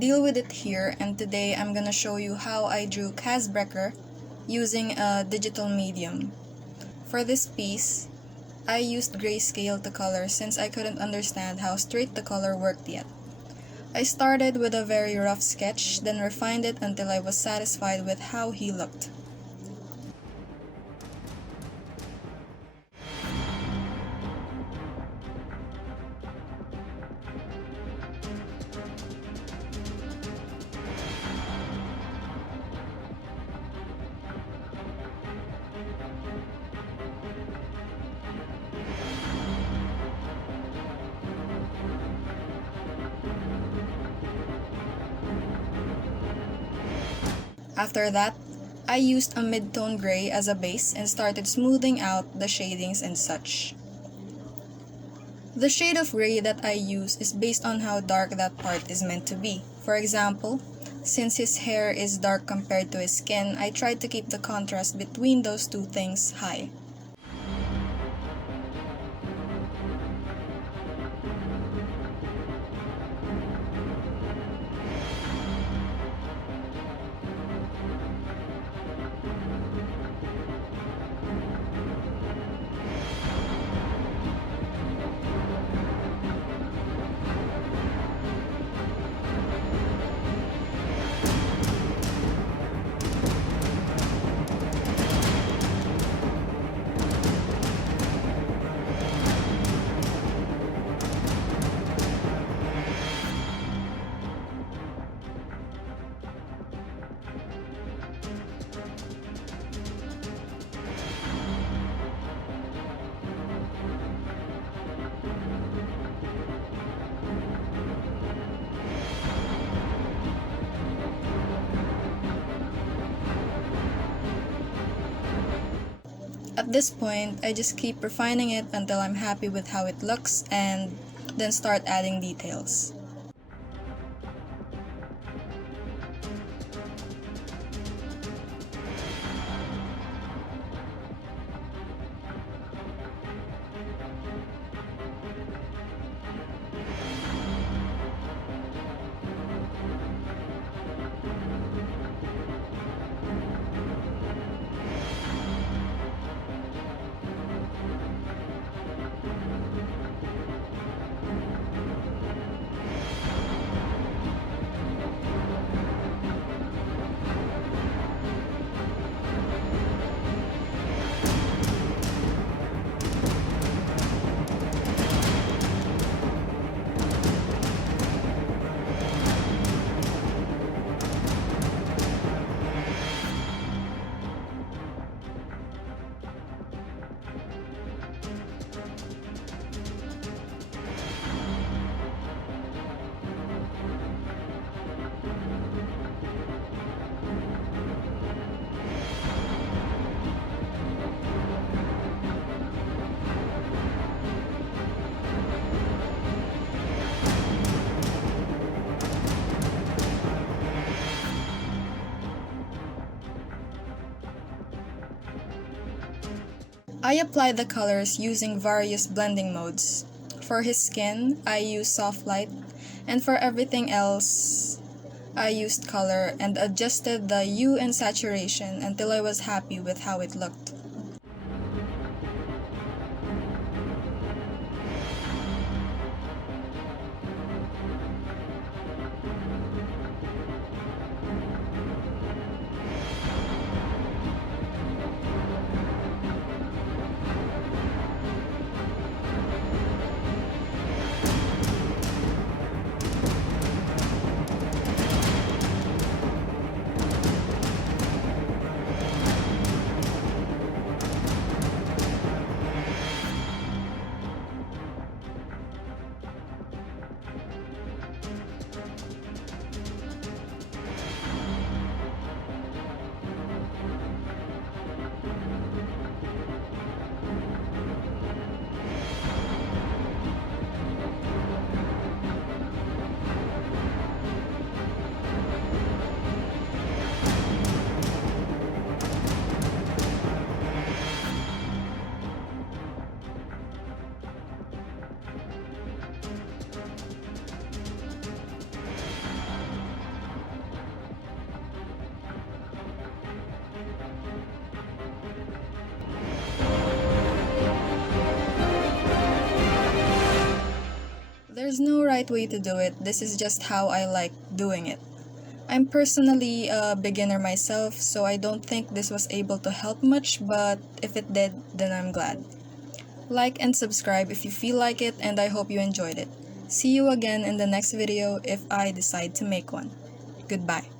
deal with it here, and today I'm gonna show you how I drew Casbreaker using a digital medium. For this piece, I used grayscale to color since I couldn't understand how straight the color worked yet. I started with a very rough sketch, then refined it until I was satisfied with how he looked. After that, I used a mid-tone gray as a base and started smoothing out the shadings and such. The shade of gray that I use is based on how dark that part is meant to be. For example, since his hair is dark compared to his skin, I tried to keep the contrast between those two things high. At this point, I just keep refining it until I'm happy with how it looks and then start adding details. I apply the colors using various blending modes. For his skin, I used soft light, and for everything else, I used color and adjusted the hue and saturation until I was happy with how it looked. There's no right way to do it, this is just how I like doing it. I'm personally a beginner myself, so I don't think this was able to help much, but if it did, then I'm glad. Like and subscribe if you feel like it, and I hope you enjoyed it. See you again in the next video if I decide to make one. Goodbye.